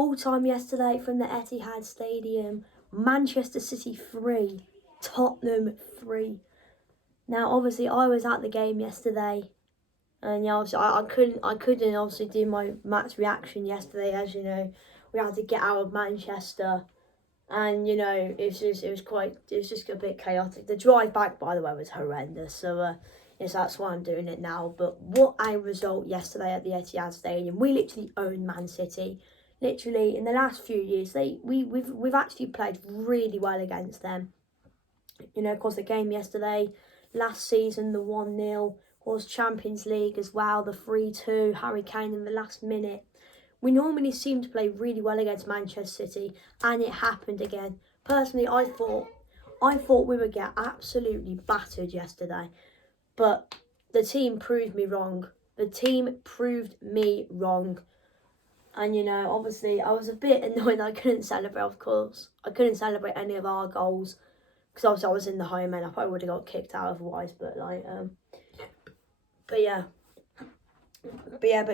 Full time yesterday from the Etihad Stadium. Manchester City 3, Tottenham 3. Now, obviously, I was at the game yesterday, and yeah, obviously, I couldn't obviously do my match reaction yesterday, as you know, we had to get out of Manchester, and you know, it was just a bit chaotic. The drive back, by the way, was horrendous. So, yes, that's why I'm doing it now. But what a result yesterday at the Etihad Stadium! We literally owned Man City. Literally, in the last few years, we've actually played really well against them. You know, of course, the game yesterday, last season, the 1-0, was Champions League as well, the 3-2, Harry Kane in the last minute. We normally seem to play really well against Manchester City, and it happened again. Personally, I thought we would get absolutely battered yesterday, but the team proved me wrong. The team proved me wrong. And, you know, obviously, I was a bit annoyed that I couldn't celebrate, of course. I couldn't celebrate any of our goals, because obviously I was in the home end. I probably would have got kicked out otherwise, but but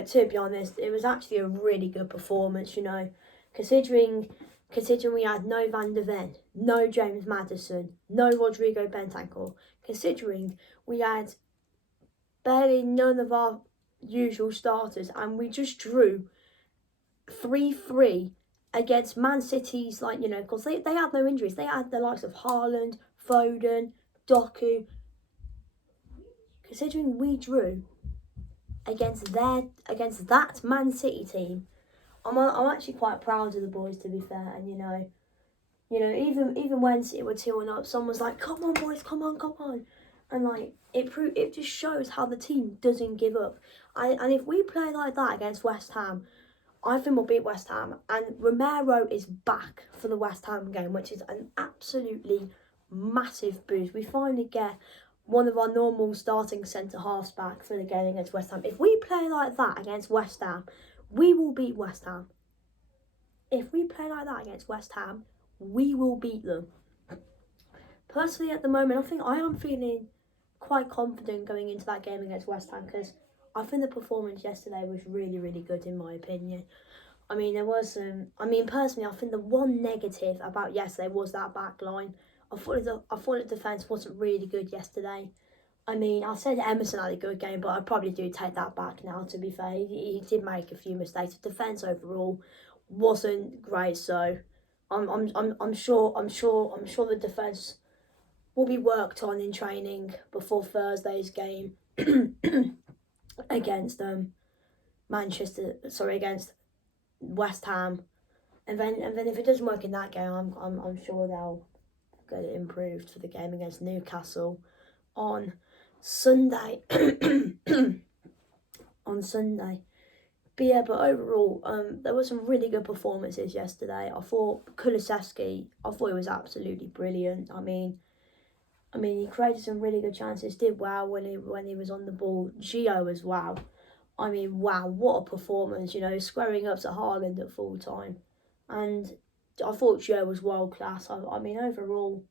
to be honest, it was actually a really good performance, you know, considering we had no Van der Ven, no James Maddison, no Rodrigo Bentancur, considering we had barely none of our usual starters, and we just drew 3-3 against Man City's, like, you know, because they had no injuries. They had the likes of Haaland, Foden, Doku. Considering we drew against that Man City team, I'm actually quite proud of the boys, to be fair. And you know, even when City were 2-1 up, someone was like, "Come on, boys, come on," and like it just shows how the team doesn't give up. And if we play like that against West Ham, I think we'll beat West Ham. And Romero is back for the West Ham game, which is an absolutely massive boost. We finally get one of our normal starting centre-halves back for the game against West Ham. If we play like that against West Ham, we will beat West Ham. If we play like that against West Ham, we will beat them. Personally, at the moment, I think I am feeling quite confident going into that game against West Ham, because I think the performance yesterday was really, really good, in my opinion. I mean, there was personally, I think the one negative about yesterday was that back line. I thought the defence wasn't really good yesterday. I mean, I said Emerson had a good game, but I probably do take that back now, to be fair. He did make a few mistakes. The defence overall wasn't great, so I'm sure the defence will be worked on in training before Thursday's game against against West Ham, and then if it doesn't work in that game, I'm sure they'll get it improved for the game against Newcastle on Sunday. on Sunday. But overall, there were some really good performances yesterday. I thought Kulusevski, he was absolutely brilliant. I mean, he created some really good chances, did well when he was on the ball. Gio as well. I mean, wow, what a performance, you know, squaring up to Haaland at full time. And I thought Gio was world class. I mean, overall,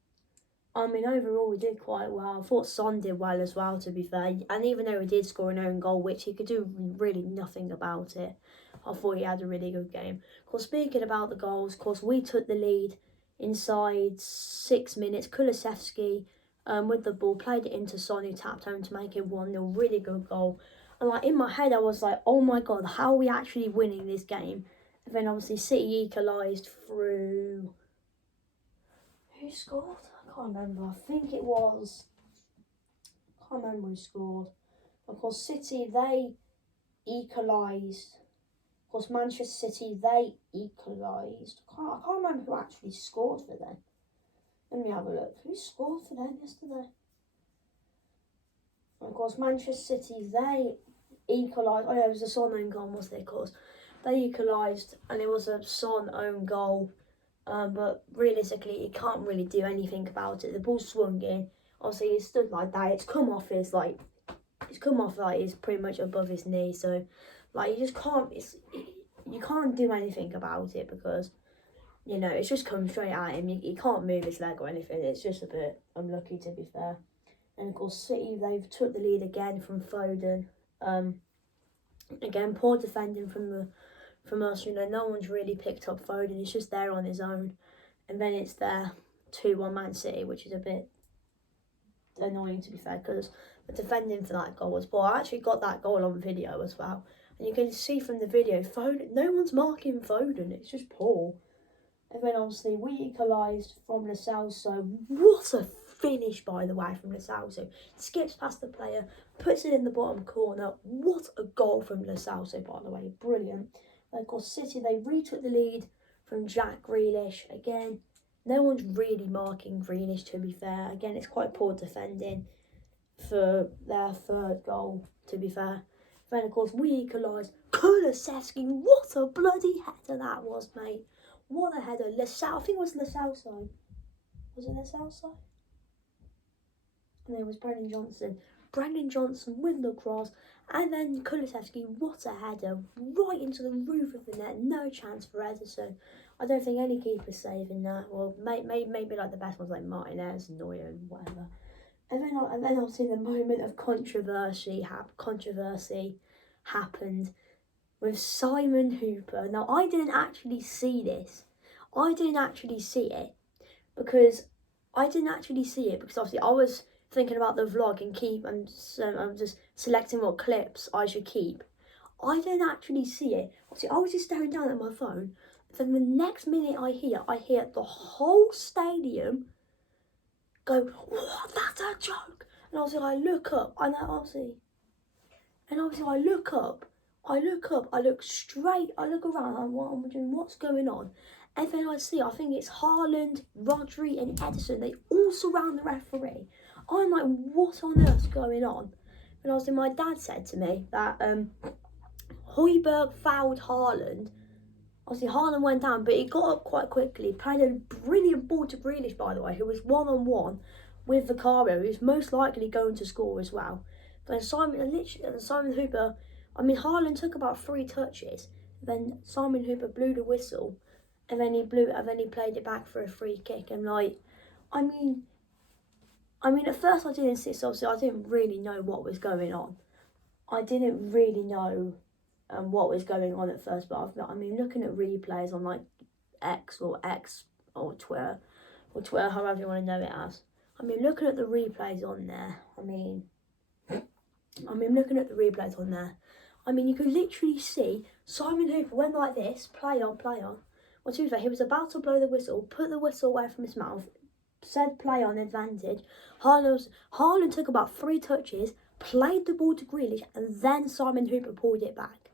we did quite well. I thought Son did well as well, to be fair. And even though he did score an own goal, which he could do really nothing about it, I thought he had a really good game. Of course, speaking about the goals, of course, we took the lead inside 6 minutes. Kulusevski, with the ball, played it into Son, who tapped home to make it 1-0. Really good goal. And like in my head, I was like, oh my God, how are we actually winning this game? And then obviously City equalised through... Who scored? I can't remember. I think it was... I can't remember who scored. Of course, City, they equalised. Of course, Manchester City, they equalised. I can't remember who actually scored for them. Let me have a look. Who scored for them yesterday? And of course, Manchester City, they equalised. Oh, yeah, it was a Son own goal, wasn't it? Of course. They equalised, and it was a Son own goal. But realistically, he can't really do anything about it. The ball swung in. Obviously, he stood like that. It's come off his it's pretty much above his knee. So, like, you just can't. You can't do anything about it, because, you know, it's just come straight at him. He can't move his leg or anything. It's just a bit unlucky, to be fair. And of course, City, they've took the lead again from Foden. Again, poor defending from from us. You know, no one's really picked up Foden. He's just there on his own. And then it's their 2-1 Man City, which is a bit annoying, to be fair, because the defending for that goal was poor. I actually got that goal on video as well. And you can see from the video, Foden, no one's marking Foden. It's just poor. And then obviously we equalised from Lo Celso. What a finish, by the way, from Lo Celso. Skips past the player, puts it in the bottom corner. What a goal from Lo Celso, by the way. Brilliant. And of course, City, they retook the lead from Jack Grealish. Again, no one's really marking Grealish, to be fair. Again, it's quite poor defending for their third goal, to be fair. Then, of course, we equalised. Kulusevski, what a bloody header that was, mate. What a header. I think it was Lo Celso. Was it Lo Celso? And it was Brendan Johnson. Brendan Johnson with the cross. And then Kulusevski, what a header. Right into the roof of the net. No chance for Ederson. I don't think any keeper's saving that. Well, maybe like the best ones like Martinez, Neuer, and whatever. And then obviously the moment of controversy happened with Simon Hooper. Now, I didn't actually see this. I didn't actually see it because obviously I was thinking about the vlog and I'm just selecting what clips I should keep. I didn't actually see it. Obviously, I was just staring down at my phone. Then the next minute I hear the whole stadium go, "What? That's a joke!" And obviously I look up, I look straight, I look around, I'm wondering what's going on. And then I think it's Haaland, Rodri and Ederson. They all surround the referee. I'm like, what on earth's going on? And obviously my dad said to me that Højbjerg fouled Haaland. Obviously Haaland went down, but he got up quite quickly. Played a brilliant ball to Grealish, by the way, who was one-on-one with Vicario, who's most likely going to score as well. But Simon Hooper, Haaland took about 3 touches. Then Simon Hooper blew the whistle, and then he played it back for a free kick. And at first I didn't see it, so obviously I didn't really know what was going on. I didn't really know what was going on at first, but looking at replays on like X or Twitter, however you want to know it as. Looking at the replays on there, you could literally see Simon Hooper went like this, play on. Well, to be fair, he was about to blow the whistle, put the whistle away from his mouth, said play on advantage. Haaland took about 3 touches, played the ball to Grealish, and then Simon Hooper pulled it back.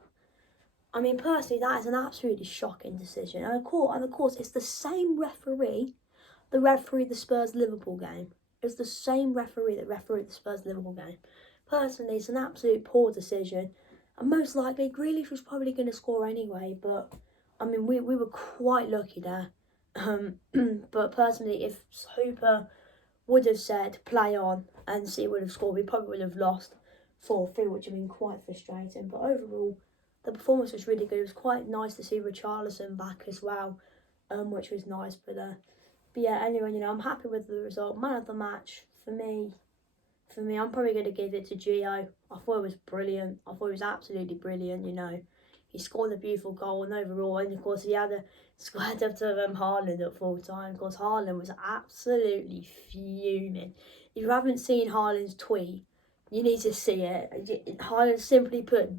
Personally, that is an absolutely shocking decision. And of course, it's the same referee that refereed the Spurs-Liverpool game. It's the same referee that refereed the Spurs-Liverpool game. Personally, it's an absolute poor decision. And most likely, Grealish was probably going to score anyway. But, we were quite lucky there. But personally, if Hooper would have said play on and City would have scored, we probably would have lost 4-3, which would have been quite frustrating. But overall, the performance was really good. It was quite nice to see Richarlison back as well, which was nice. But yeah, anyway, I'm happy with the result. Man of the match for me, I'm probably going to give it to Gio. I thought it was brilliant. I thought it was absolutely brilliant. He scored a beautiful goal, and overall, and of course he had a squared up to Haaland at full time. Of course, Haaland was absolutely fuming. If you haven't seen Haaland's tweet, you need to see it. Haaland simply put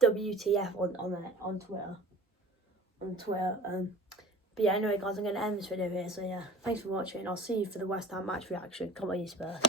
WTF on Twitter. But yeah, anyway, guys, I'm going to end this video here. So yeah, thanks for watching. I'll see you for the West Ham match reaction. Come on, you Spurs.